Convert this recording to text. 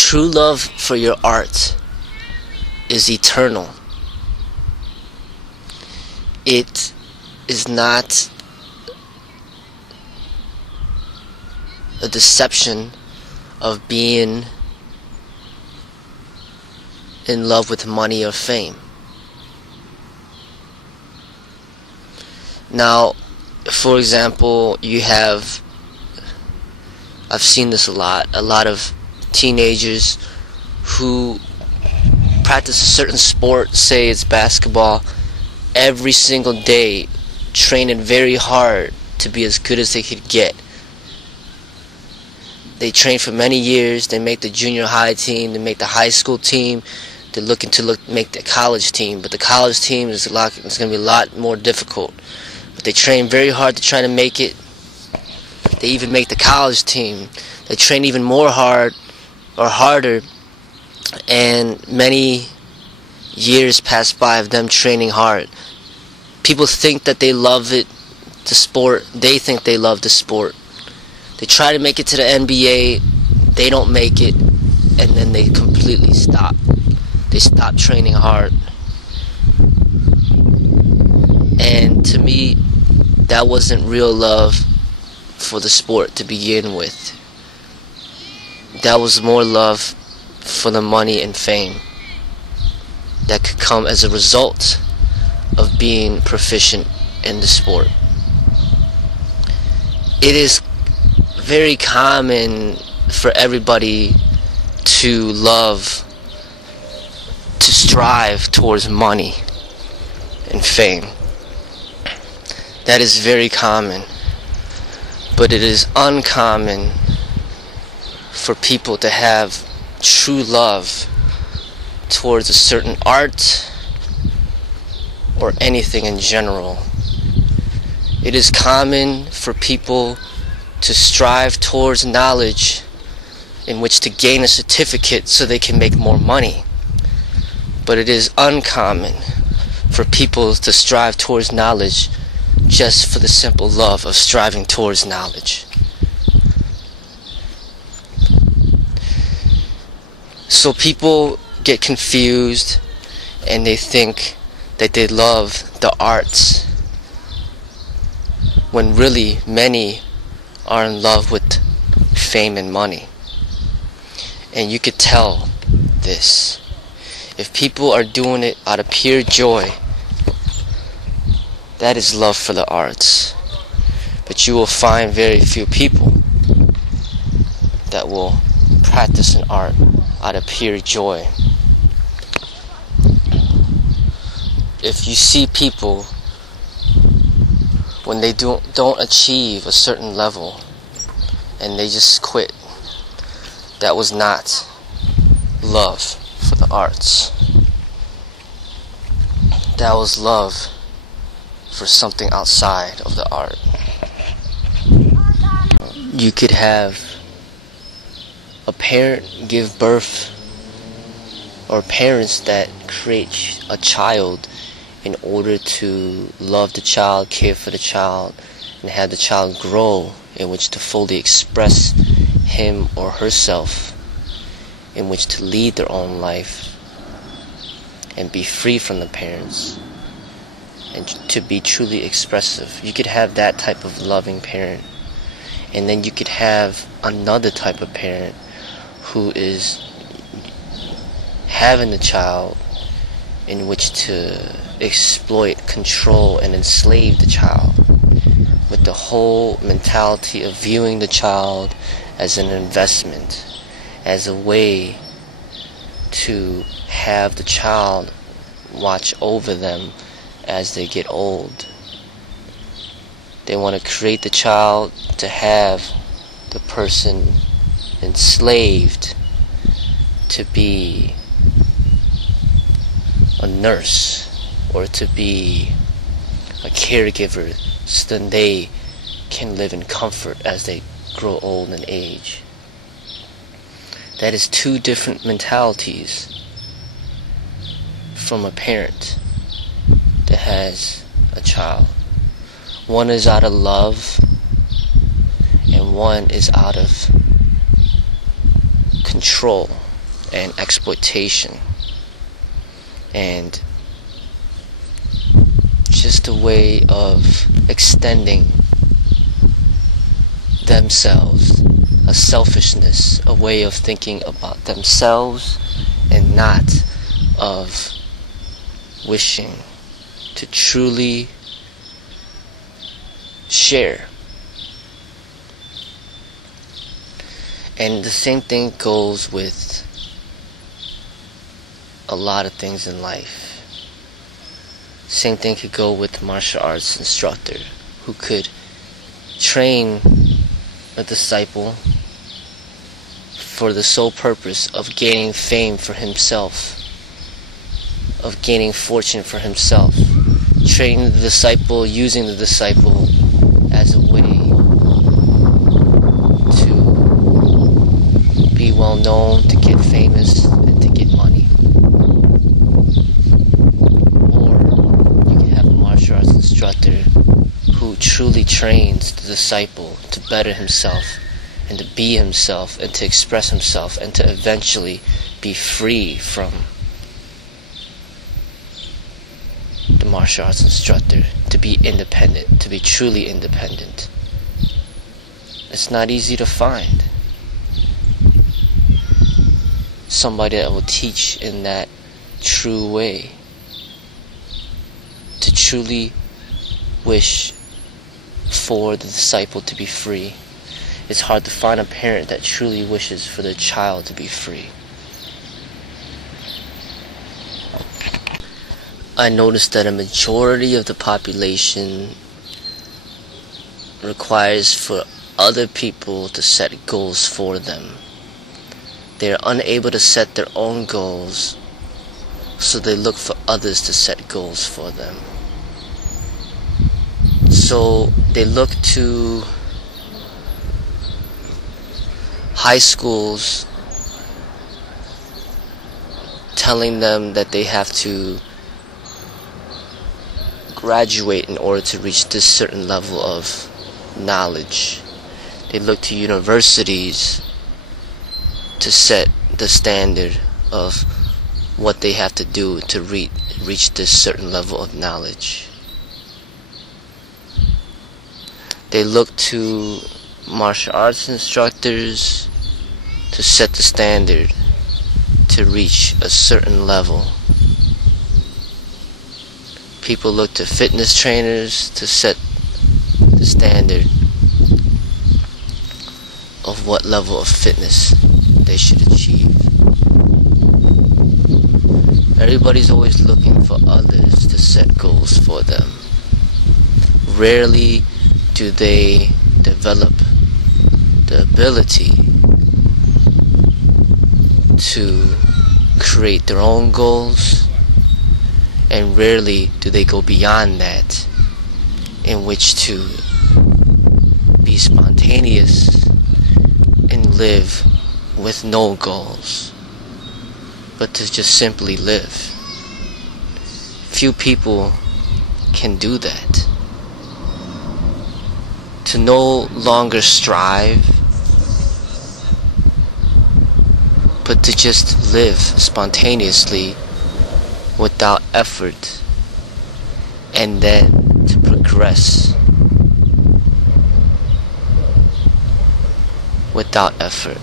True love for your art is eternal. It is not a deception of being in love with money or fame. Now, for example, I've seen this a lot of teenagers who practice a certain sport, say it's basketball, every single day, training very hard to be as good as they could get. They train for many years, they make the junior high team, they make the high school team, they're looking to make the college team, but the college team is going to be a lot more difficult. But they train very hard to try to make it. They even make the college team. They train even more hard or harder, and many years pass by of them training hard. People think that they love the sport. They think they love the sport. They try to make it to the NBA, they don't make it, and then they completely stop. They stop training hard. And to me, that wasn't real love for the sport to begin with. That was more love for the money and fame that could come as a result of being proficient in the sport. It is very common for everybody to strive towards money and fame. That is very common. But it is uncommon for people to have true love towards a certain art or anything in general. It is common for people to strive towards knowledge in which to gain a certificate so they can make more money. But it is uncommon for people to strive towards knowledge just for the simple love of striving towards knowledge. So people get confused and they think that they love the arts when really many are in love with fame and money. And you could tell this. If people are doing it out of pure joy, that is love for the arts. But you will find very few people that will practice an art out of pure joy. If you see people when they don't achieve a certain level and they just quit, that was not love for the arts. That was love for something outside of the art. You could have a parent give birth, or parents that create a child in order to love the child, care for the child, and have the child grow in which to fully express him or herself, in which to lead their own life and be free from the parents and to be truly expressive. You could have that type of loving parent, and then you could have another type of parent who is having the child in which to exploit, control, and enslave the child, with the whole mentality of viewing the child as an investment, as a way to have the child watch over them as they get old. They want to create the child to have the person enslaved, to be a nurse or to be a caregiver, so then they can live in comfort as they grow old and age. That is two different mentalities from a parent that has a child. One is out of love, and one is out of control and exploitation, and just a way of extending themselves, a selfishness, a way of thinking about themselves and not of wishing to truly share. And the same thing goes with a lot of things in life. Same thing could go with a martial arts instructor who could train a disciple for the sole purpose of gaining fame for himself, of gaining fortune for himself, training the disciple, using the disciple as a way to be well known, to get famous, and to get money. Or you can have a martial arts instructor who truly trains the disciple to better himself and to be himself and to express himself and to eventually be free from the martial arts instructor, to be independent, to be truly independent. It's not easy to find somebody that will teach in that true way, to truly wish for the disciple to be free. It's hard to find a parent that truly wishes for their child to be free. I noticed that a majority of the population requires for other people to set goals for them. They are unable to set their own goals, so they look for others to set goals for them. So they look to high schools telling them that they have to graduate in order to reach this certain level of knowledge. They look to universities to set the standard of what they have to do to reach this certain level of knowledge. They look to martial arts instructors to set the standard to reach a certain level. People look to fitness trainers to set the standard of what level of fitness they should achieve. Everybody's always looking for others to set goals for them. Rarely do they develop the ability to create their own goals, and rarely do they go beyond that, in which to be spontaneous and live with no goals, but to just simply live. Few people can do that. To no longer strive, but to just live spontaneously without effort, and then to progress without effort.